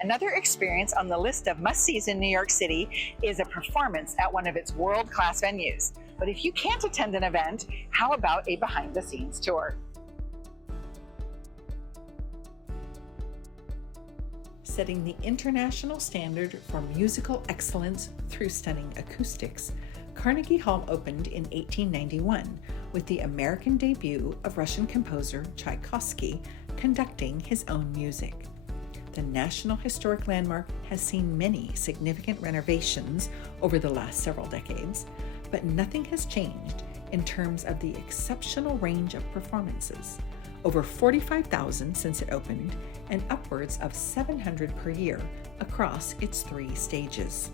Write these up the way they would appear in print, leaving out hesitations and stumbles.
Another experience on the list of must-sees in New York City is a performance at one of its world-class venues. But if you can't attend an event, how about a behind-the-scenes tour? Setting the international standard for musical excellence through stunning acoustics, Carnegie Hall opened in 1891 with the American debut of Russian composer Tchaikovsky conducting his own music. The National Historic Landmark has seen many significant renovations over the last several decades, but nothing has changed in terms of the exceptional range of performances. Over 45,000 since it opened, and upwards of 700 per year across its 3 stages.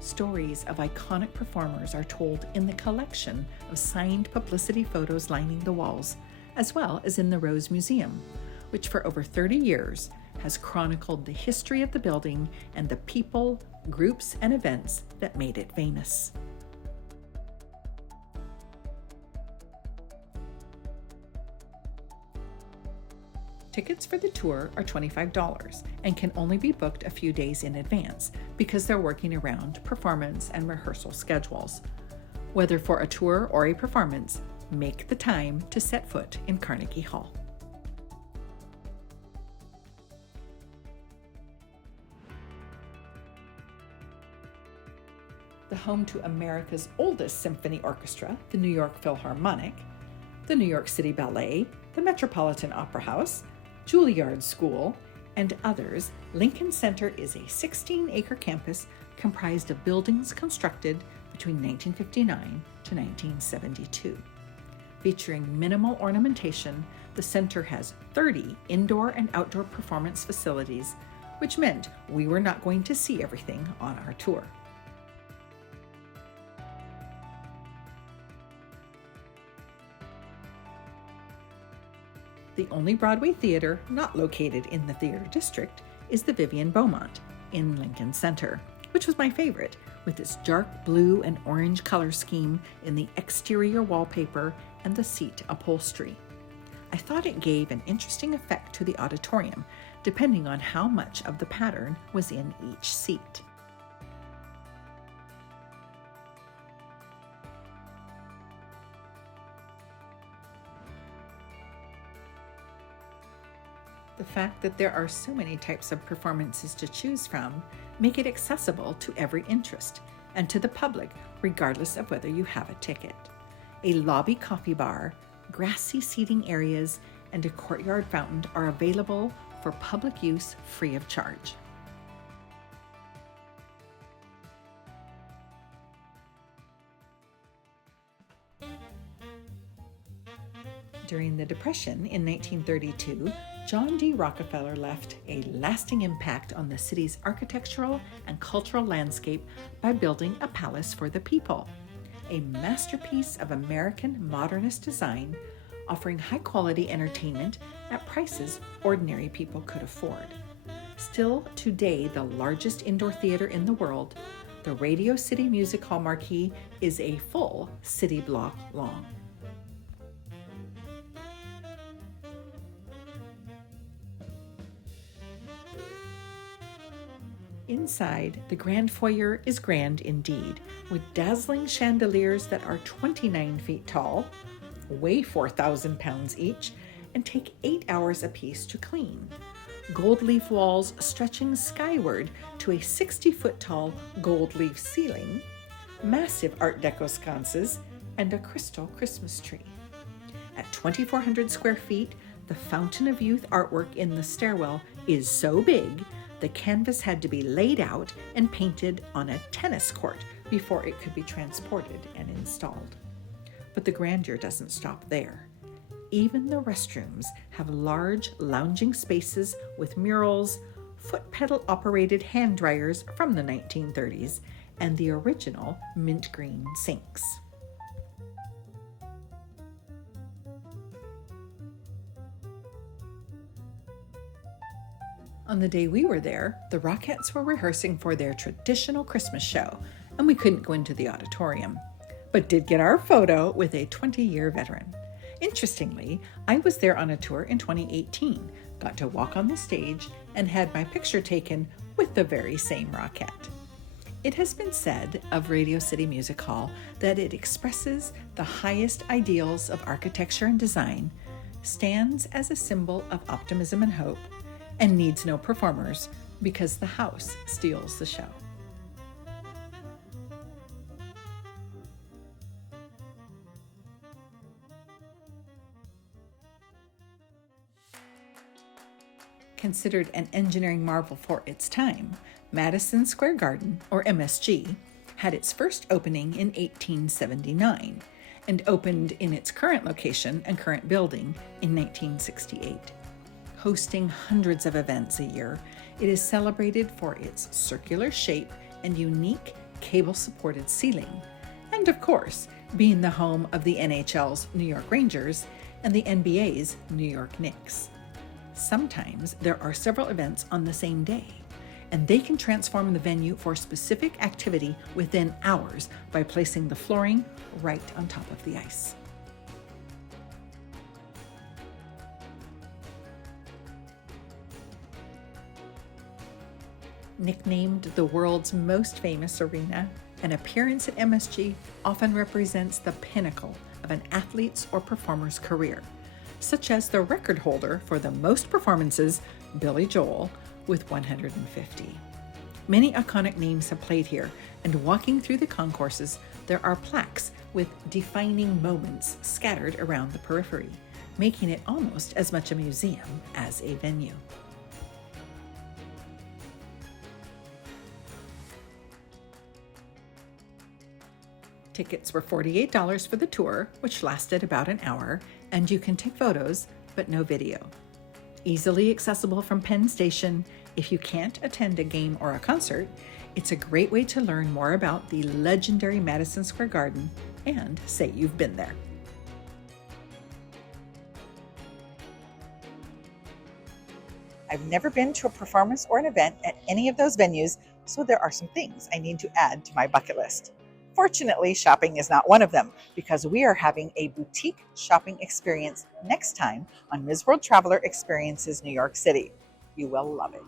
Stories of iconic performers are told in the collection of signed publicity photos lining the walls, as well as in the Rose Museum, which for over 30 years has chronicled the history of the building and the people, groups, and events that made it famous. Tickets for the tour are $25 and can only be booked a few days in advance because they're working around performance and rehearsal schedules. Whether for a tour or a performance, make the time to set foot in Carnegie Hall. The home to America's oldest symphony orchestra, the New York Philharmonic, the New York City Ballet, the Metropolitan Opera House, Juilliard School, and others, Lincoln Center is a 16-acre campus comprised of buildings constructed between 1959 to 1972. Featuring minimal ornamentation, the center has 30 indoor and outdoor performance facilities, which meant we were not going to see everything on our tour. The only Broadway theater not located in the theater district is the Vivian Beaumont in Lincoln Center, which was my favorite, with its dark blue and orange color scheme in the exterior wallpaper and the seat upholstery. I thought it gave an interesting effect to the auditorium, depending on how much of the pattern was in each seat. The fact that there are so many types of performances to choose from make it accessible to every interest and to the public, regardless of whether you have a ticket. A lobby coffee bar, grassy seating areas, and a courtyard fountain are available for public use free of charge. During the Depression in 1932, John D. Rockefeller left a lasting impact on the city's architectural and cultural landscape by building a palace for the people, a masterpiece of American modernist design, offering high-quality entertainment at prices ordinary people could afford. Still today the largest indoor theater in the world, the Radio City Music Hall marquee is a full city block long. Inside, the grand foyer is grand indeed, with dazzling chandeliers that are 29 feet tall, weigh 4,000 pounds each, and take 8 hours apiece to clean. Gold leaf walls stretching skyward to a 60-foot tall gold leaf ceiling, massive Art Deco sconces, and a crystal Christmas tree. At 2,400 square feet, the Fountain of Youth artwork in the stairwell is so big the canvas had to be laid out and painted on a tennis court before it could be transported and installed. But the grandeur doesn't stop there. Even the restrooms have large lounging spaces with murals, foot pedal operated hand dryers from the 1930s, and the original mint green sinks. On the day we were there, the Rockettes were rehearsing for their traditional Christmas show, and we couldn't go into the auditorium, but did get our photo with a 20-year veteran. Interestingly, I was there on a tour in 2018, got to walk on the stage, and had my picture taken with the very same Rockette. It has been said of Radio City Music Hall that it expresses the highest ideals of architecture and design, stands as a symbol of optimism and hope, and needs no performers because the house steals the show. Considered an engineering marvel for its time, Madison Square Garden, or MSG, had its first opening in 1879 and opened in its current location and current building in 1968. Hosting hundreds of events a year, it is celebrated for its circular shape and unique cable-supported ceiling, and of course, being the home of the NHL's New York Rangers and the NBA's New York Knicks. Sometimes there are several events on the same day, and they can transform the venue for specific activity within hours by placing the flooring right on top of the ice. Nicknamed the world's most famous arena, an appearance at MSG often represents the pinnacle of an athlete's or performer's career, such as the record holder for the most performances, Billy Joel, with 150. Many iconic names have played here, and walking through the concourses, there are plaques with defining moments scattered around the periphery, making it almost as much a museum as a venue. Tickets were $48 for the tour, which lasted about an hour, and you can take photos, but no video. Easily accessible from Penn Station, if you can't attend a game or a concert, it's a great way to learn more about the legendary Madison Square Garden and say you've been there. I've never been to a performance or an event at any of those venues, so there are some things I need to add to my bucket list. Fortunately, shopping is not one of them, because we are having a boutique shopping experience next time on Ms. World Traveler Experiences New York City. You will love it.